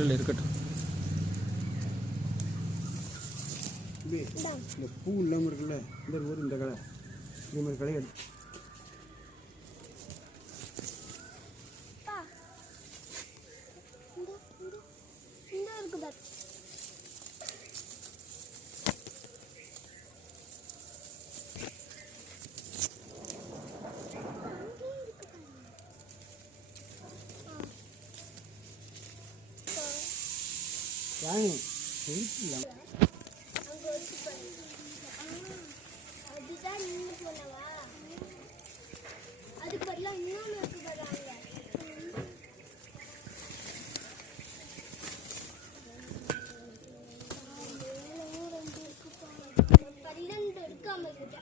இல்லை இருக்கட்டும். இந்த பூ இல்லாமல் இருக்குல்ல, இந்த ஊர் இந்த கடை இந்த மாதிரி கடை எடுத்து வாங்க இல்லை. அதுக்கு பதிலாக இன்னொன்று இருக்கு பாருங்க. பன்னெண்டு இருக்கு அவங்க கிட்ட.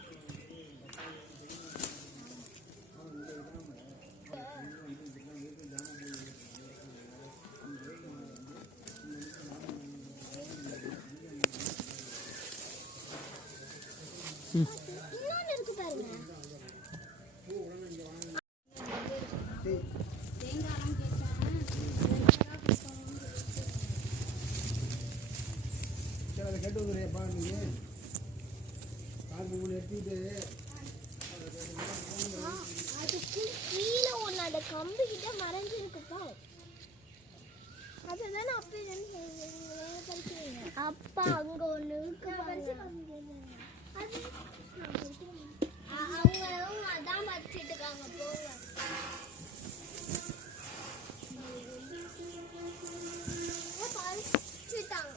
இன்னொன்று இருக்கு பாருங்க. அதை கட்டு வந்துடுறியாப்பா நீங்கள் காசு மூணு எடுத்துக்கிட்டு அதுக்கு கீழே ஒன்று அந்த கம்பு கிட்ட மறைஞ்சிருக்குப்பா. அதுதானே அப்பா அங்கே ஒன்று இருக்கு. அவங்க அதான் வச்சுட்டு இருக்காங்க. போங்க பறிச்சுட்டாங்க.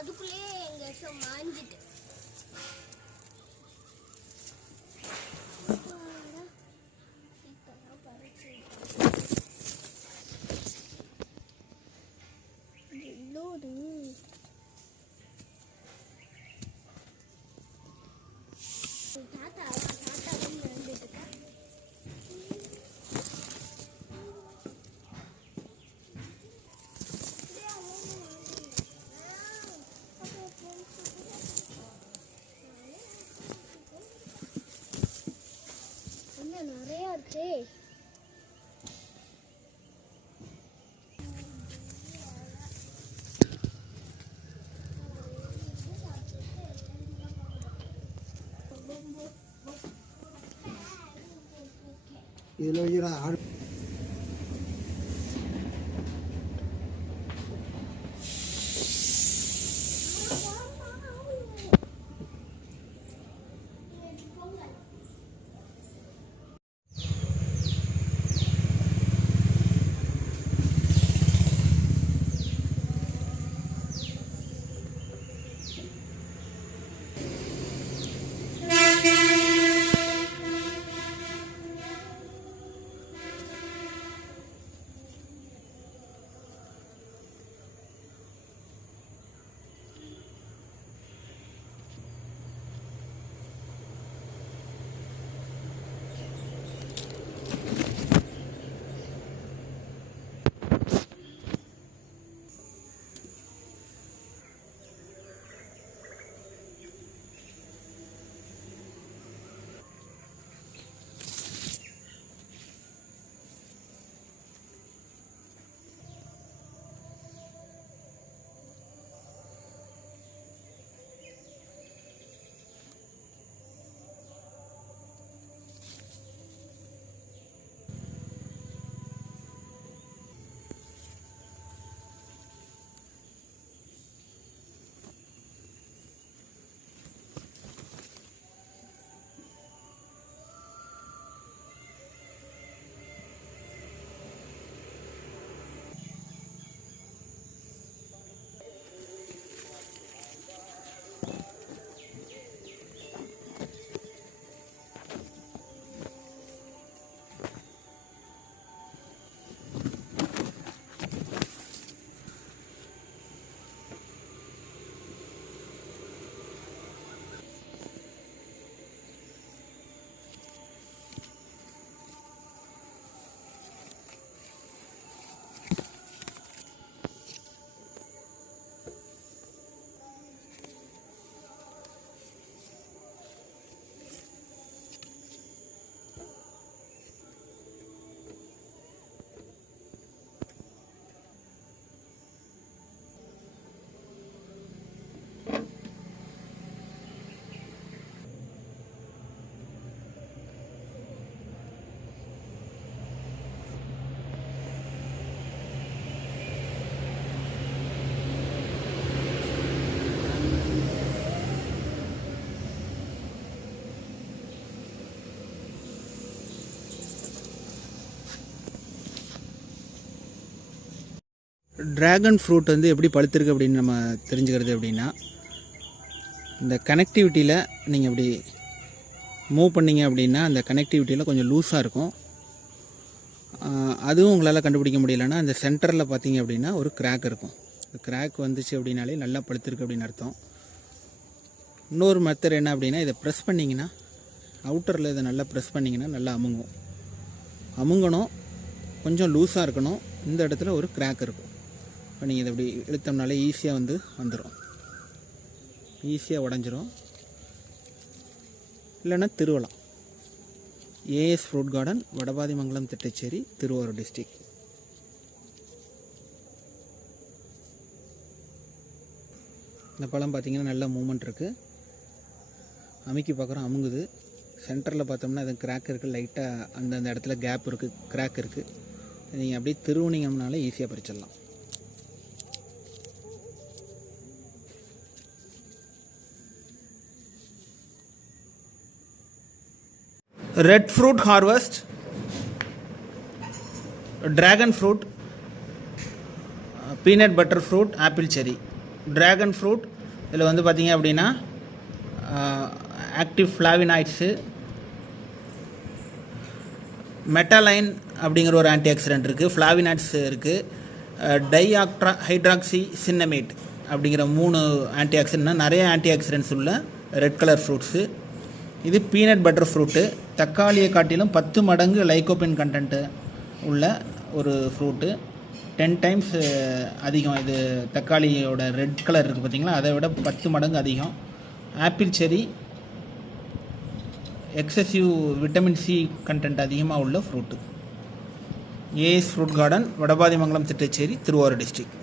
அதுக்குள்ளேயே எங்க மாஞ்சிட்டு தாத்தா தாத்தா வந்துட்டு இருக்கா. நிறைய இருக்கு. இதில் வைக்கிற ட்ராகன் ஃப்ரூட் வந்து எப்படி பழுத்திருக்கு அப்படின்னு நம்ம தெரிஞ்சுக்கிறது அப்படின்னா, இந்த கனெக்டிவிட்டியில் நீங்கள் இப்படி மூவ் பண்ணிங்க அப்படின்னா அந்த கனெக்டிவிட்டியில் கொஞ்சம் லூஸாக இருக்கும். அதுவும் உங்களால் கண்டுபிடிக்க முடியலைன்னா அந்த சென்டரில் பார்த்தீங்க அப்படின்னா ஒரு கிராக் இருக்கும். அந்த கிராக் வந்துச்சு அப்படின்னாலே நல்லா பழுத்திருக்கு அப்படின்னு அர்த்தம். இன்னொரு மெத்தட் என்ன அப்படின்னா, இதை ப்ரெஸ் பண்ணிங்கன்னா, அவுட்டரில் இதை நல்லா ப்ரெஸ் பண்ணிங்கன்னா நல்லா அமுங்கணும். கொஞ்சம் லூஸாக இருக்கணும். இந்த இடத்துல ஒரு கிராக் இருக்கும். இப்போ நீங்கள் இதை இப்படி இழுத்தோம்னாலே ஈஸியாக வந்துடும். ஈஸியாக உடஞ்சிரும். இல்லைன்னா திருவலாம். AS fruit garden, Vadapathimangalam, Thittacheri, Thiruvarur district. இந்த பழம் பார்த்திங்கன்னா நல்ல மூமெண்ட் இருக்குது. அமுக்கி பார்க்குறோம், அமுங்குது. சென்டரில் பார்த்தோம்னா அது கிராக் இருக்குது. லைட்டாக அந்த இடத்துல கேப் இருக்குது, கிராக் இருக்குது. நீங்கள் அப்படியே திருவுனிங்கம்னாலே ஈஸியாக பறிச்சிடலாம். Red fruit harvest, dragon fruit, peanut butter fruit, apple cherry. Dragon fruit இதில் வந்து பார்த்திங்க அப்படின்னா ஆக்டிவ் ஃப்ளாவினாய்ட்ஸு, மெட்டாலைன் அப்படிங்கிற ஒரு ஆன்டி ஆக்சிடென்ட் இருக்குது, ஃப்ளாவினாய்ட்ஸ் இருக்குது, ஹைட்ராக்சி சின்னமேட் அப்படிங்கிற 3 ஆன்டி ஆக்சிடென்ட்னா நிறைய ஆன்டி ஆக்சிடென்ட்ஸ் உள்ள ரெட் கலர் ஃப்ரூட்ஸு. இது பீனட் பட்டர் ஃப்ரூட்டு. தக்காளியை காட்டிலும் 10 மடங்கு லைகோபின் கண்டென்ட்டு உள்ள ஒரு ஃப்ரூட்டு. 10 டைம்ஸ் அதிகம். இது தக்காளியோட ரெட் கலர் இருக்குது பார்த்திங்களா, அதை விட 10 மடங்கு அதிகம். ஆப்பிள் செரி எக்ஸசிவ் விட்டமின் சி கண்டென்ட் அதிகமாக உள்ள fruit. AS fruit garden, Vadapathimangalam, Thittacheri, Thiruvarur district.